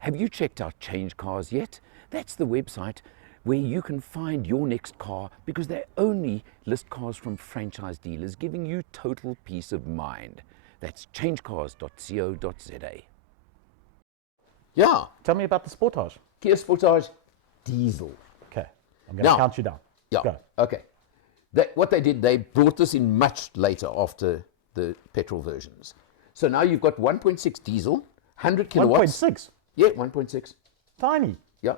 Have you checked out Change Cars yet? That's the website where you can find your next car because they only list cars from franchise dealers, giving you total peace of mind. That's changecars.co.za. Yeah, Tell me about the Sportage. Kia Sportage diesel. Okay, I'm going to count you down. Yeah, Go. okay. What they did, they brought this in much later after the petrol versions. So now you've got 1.6 diesel, 100 kilowatts. 1.6? Yeah, 1.6. Tiny. Yeah.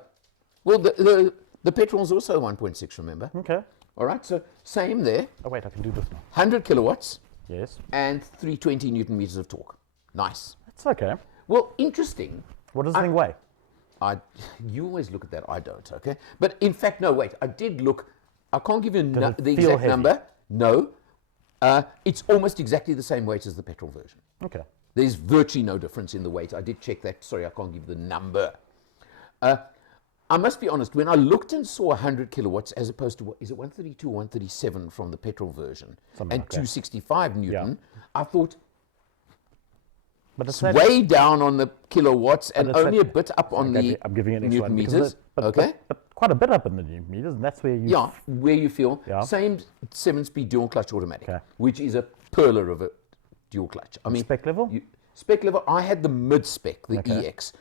Well, the petrol's also 1.6, remember? Okay. All right, so same there. Oh, wait, I can do this now. 100 kilowatts. Yes. And 320 Newton meters of torque. Nice. That's okay. Well, interesting. What does the thing weigh? You always look at that. I don't, okay? But in fact, no, wait. I did look. I can't give you the exact heavy? number. No. It's almost exactly the same weight as the petrol version. Okay. There's virtually no difference in the weight. I did check that. Sorry, I can't give you the number. I must be honest. When I looked and saw 100 kilowatts as opposed to, is it 132 or 137 from the petrol version, Something and like that. 265 Newton, I thought, But it's way down on the kilowatts and only a bit up on the I'm giving it an Newton extra meters. Okay. But quite a bit up in the Newton meters, and that's where you... Yeah, where you feel. Yeah. Same 7-speed dual clutch automatic, Okay. which is a perler of a dual clutch. I mean, Spec level? Spec level, I had the mid-spec, the Okay. EX.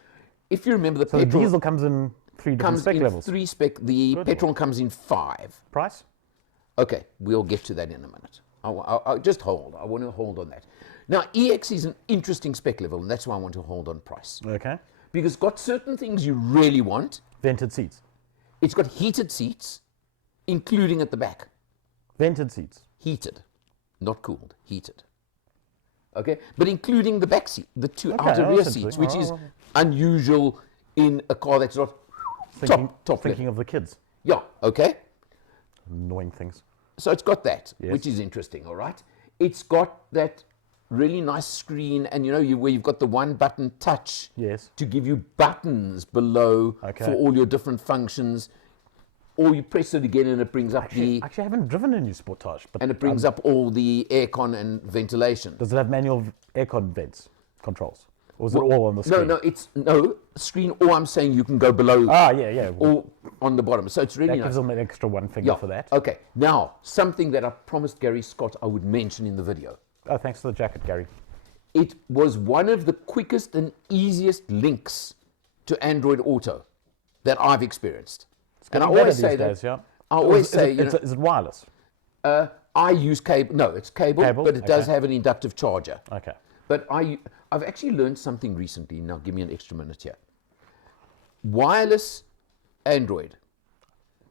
If you remember, the So the petrol diesel comes in 3 different comes spec in levels. 3 spec, the petrol comes in 5. Price? Okay, we'll get to that in a minute. I'll just hold. I want to hold on that. Now, EX is an interesting spec level, and that's why I want to hold on price. Okay. Because it's got certain things you really want. Vented seats. It's got heated seats, including at the back. Vented seats. Heated, not cooled, heated. Okay, but including the back seat, the two Okay, outer that's rear interesting. seats, which is Oh. unusual in a car that's not top Thinking of the kids. Yeah, okay. Annoying things. So it's got that, Yes. which is interesting, all right? It's got that really nice screen, and you know, where you've got the one button touch Yes. to give you buttons below Okay. for all your different functions, or you press it again and it brings up Actually, I haven't driven a new Sportage, but and it brings up all the aircon and ventilation. does it have manual aircon vents controls? Or is it all on the screen? No, it's no screen, or I'm saying you can go below Yeah. or on the bottom. So it's really That nice. gives them an extra one finger for that. Okay, now, something that I promised Gary Scott I would mention in the video. Oh, thanks for the jacket, Gary. It was one of the quickest and easiest links to Android Auto that I've experienced. And I Getting better always these say days, that. yeah. I always is say, is it wireless? I use cable. No, it's cable, but it does have an inductive charger. Okay. But I've actually learned something recently. Now, give me an extra minute here. Wireless Android,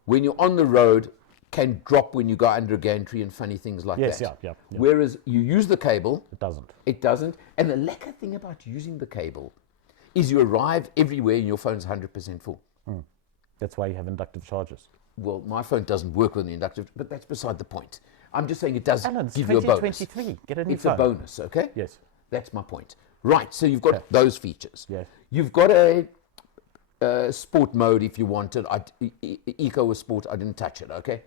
when you're on the road, can drop when you go under a gantry and funny things like Yes, that. yeah. Whereas you use the cable, It doesn't. it doesn't. And the lacquer thing about using the cable is you arrive everywhere and your phone's 100% full. That's why you have inductive chargers. Well, my phone doesn't work with the inductive, but that's beside the point. I'm just saying it does Alan, it's give you a bonus. 2023. Get a new It's phone. a bonus, okay? Yes. That's my point. Right, so you've got those features. Yes. You've got a sport mode if you wanted. Eco or sport, I didn't touch it, okay?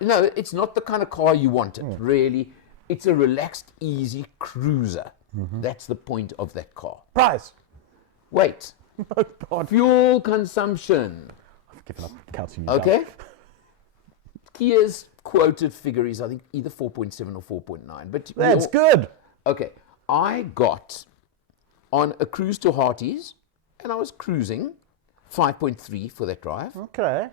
No, it's not the kind of car you wanted, really. It's a relaxed, easy cruiser. That's the point of that car. Price. Wait. Oh, God. Fuel consumption. I've given up counting you Okay. down. Kia's quoted figure is, I think, either 4.7 or 4.9. But That's good. Okay. I got on a cruise to Hearties, and I was cruising 5.3 for that drive, Okay.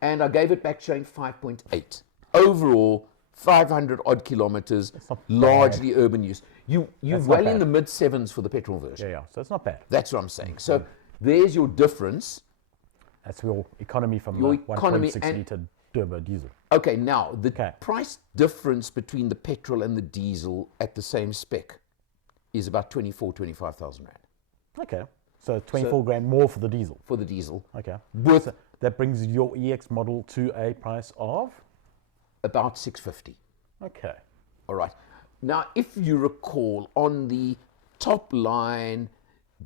and I gave it back showing 5.8. Overall, 500 odd kilometers, not largely urban use. You're That's well not in bad. the mid sevens for the petrol version. Yeah. So it's not bad. That's what I'm saying. So there's your difference. That's your economy from Your the economy 1.6 and- litre turbo diesel. Okay, now the Okay. price difference between the petrol and the diesel at the same spec is about 25,000 rand Okay. So 24 grand more for the diesel. for the diesel, Okay. with So that brings your EX model to a price of? about 650. Okay. All right. Now, if you recall, on the top line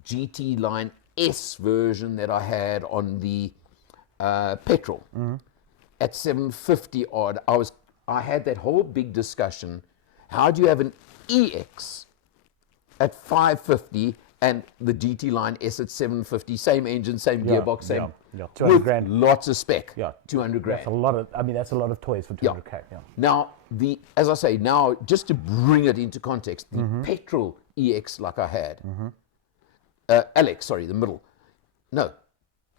GT Line S version that I had on the petrol at 750 odd, I had that whole big discussion. How do you have an EX at 550 and the GT Line S at 750, same engine, same gearbox, same, yeah. 200 with grand. lots of spec. Yeah. 200 grand. That's a lot of, I mean, that's a lot of toys for 200K. Yeah. Now, as I say, now just to bring it into context, the petrol EX like I had, Alex, sorry, the middle. No,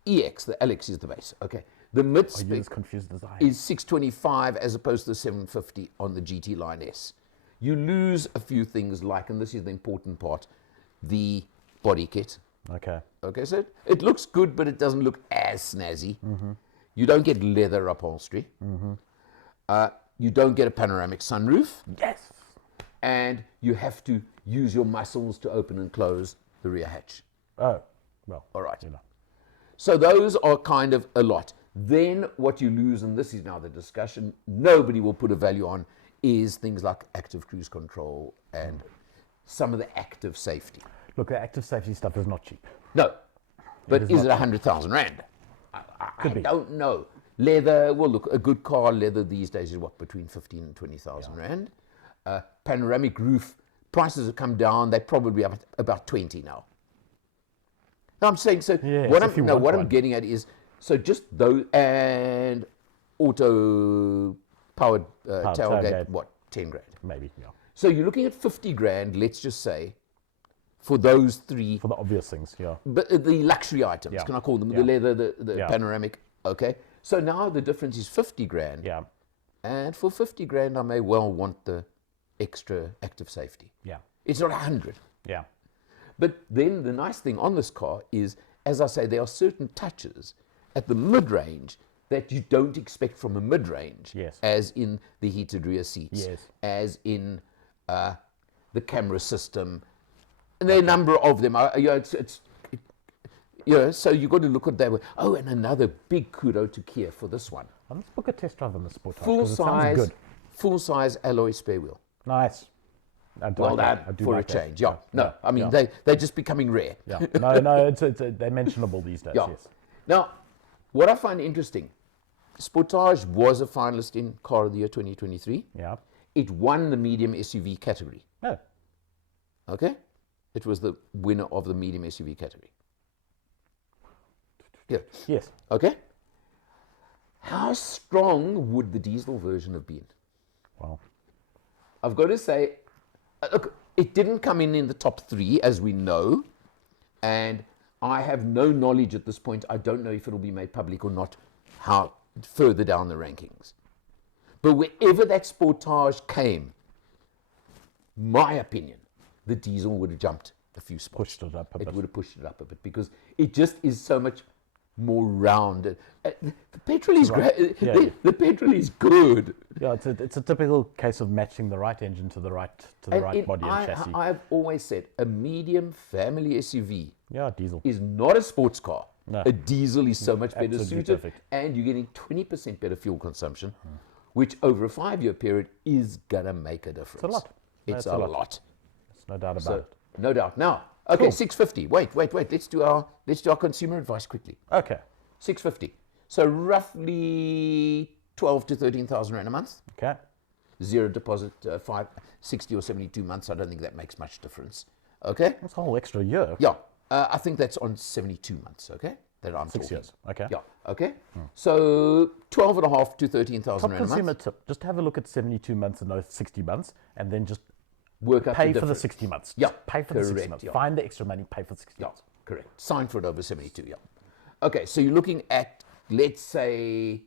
EX, the Alex is the base. Okay. The mid spec You're as confused as I am. is 625 as opposed to 750 on the GT Line S. You lose a few things like, and this is the important part, the body kit. Okay. Okay, so it looks good, but it doesn't look as snazzy. You don't get leather upholstery. You don't get a panoramic sunroof. Yes. And you have to use your muscles to open and close the rear hatch. Oh, well. All right. You know. So those are kind of a lot. Then what you lose, and this is now the discussion, nobody will put a value on, is things like active cruise control and some of the active safety. Look, the active safety stuff is not cheap. No. But is is it not 100,000 Rand? I be. don't know. Leather, well, look, a good car leather these days is what, between 15 and 20,000 Rand? Panoramic roof, prices have come down. They're probably up about 20 now. No, I'm saying, so Yes, what if you I'm, no, want what I'm one. getting at is, so just those, and auto powered tailgate, tailgate. what, 10 grand? Maybe, yeah. So you're looking at 50 grand, let's just say, for those three, For the obvious things, yeah. but the luxury items, Yeah. can I call them? Yeah. The leather, the Yeah. panoramic, okay? So now the difference is 50 grand. Yeah. And for 50 grand, I may well want the extra active safety. Yeah. It's not 100. Yeah. But then the nice thing on this car is, as I say, there are certain touches at the mid-range that you don't expect from a mid-range. Yes. As in the heated rear seats. Yes. As in the camera system. And there are a number of them. So you've got to look at that way. Oh, and another big kudo to Kia for this one. Let's book a test drive on the Sportage, because it sounds Full-size, good. full-size alloy spare wheel. Nice. I do Well like that. done I do for like a that. change. Yeah. No, I mean, yeah. they're just becoming rare. Yeah. No, they're mentionable these days, Yeah. yes. Now, what I find interesting, Sportage was a finalist in Car of the Year 2023. Yeah. It won the medium SUV category. Oh, Okay? It was the winner of the medium SUV category. Yeah. yes. Okay? How strong would the diesel version have been? Well, I've got to say, look, it didn't come in the top three, as we know, and I have no knowledge at this point. I don't know if it'll be made public or not, how further down the rankings. But wherever that Sportage came, my opinion, the diesel would have jumped a few spots. pushed it up a bit. It would have pushed it up a bit because it just is so much more rounded. The petrol is great. Yeah. The petrol is good. Yeah, it's a typical case of matching the right engine to the right body and chassis. I've always said a medium family SUV Yeah, diesel. is not a sports car. No. A diesel is so much better Absolutely suited, perfect. and you're getting 20% better fuel consumption, which over a 5-year period is gonna make a difference. a lot. It's a lot. There's no doubt about So, it. no doubt. Now, okay, Cool. 650. Wait. Let's do our consumer advice quickly. Okay. 650. So roughly 12 to 13,000 rand a month. Okay. Zero deposit, 60 or 72 months. I don't think that makes much difference. Okay. That's a whole extra year. Yeah, I think that's on 72 months. Okay, that I'm 6 talking. years. Okay. Yeah. Okay. So 12.5 to 13,000 Top rand a consumer month. tip. Just have a look at 72 months and those 60 months, and then just Work out pay the for the difference. 60 months. Yeah, Just pay for the 60 correct, months. yeah. Find the extra money, pay for the 60 Yeah, months. correct. Sign for it over 72. Yeah. Okay, so you're looking at, let's say,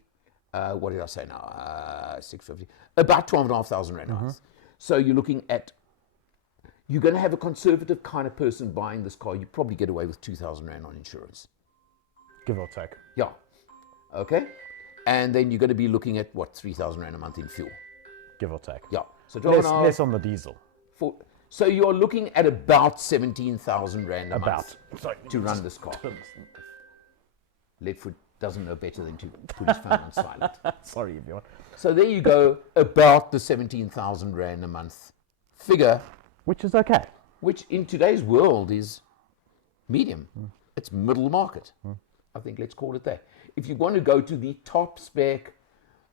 what did I say now? 650. About 12,500 rand a month. So you're looking at, you're going to have a conservative kind of person buying this car. You probably get away with 2,000 rand on insurance. Give or take. Yeah. Okay. And then you're going to be looking at what, 3,000 rand a month in fuel. Give or take. Yeah. So 12 Less on the diesel. so you're looking at about 17,000 rand a month Sorry. to run this car. Leadfoot doesn't know better than to put his phone on silent. Sorry, everyone. So there you go, about the 17,000 rand a month figure, Which is okay. which in today's world is medium. It's middle market. I think let's call it that. If you want to go to the top spec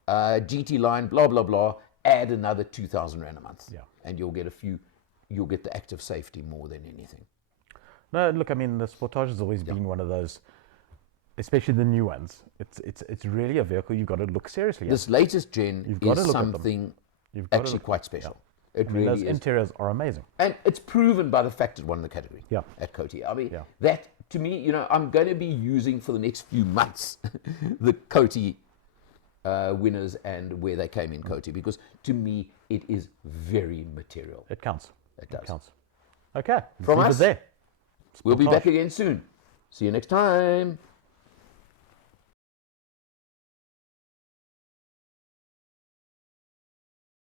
GT line, blah, blah, blah, add another 2,000 rand a month. Yeah. And you'll get the active safety more than anything. No, look, I mean, the Sportage has always been one of those, especially the new ones. It's really a vehicle you've got to look seriously at. This latest gen You've got to is look at them. something You've got to actually look quite at them. special. Yeah. It I mean, really those is. interiors are amazing. And it's proven by the fact it won the category Yeah. at Coty. I mean, Yeah. that, to me, you know, I'm going to be using for the next few months the Coty winners and where they came in Coty, because to me, it is very material. It counts. It does. It counts. Okay. From leave us, it there. we'll be Sportage. back again soon. See you next time.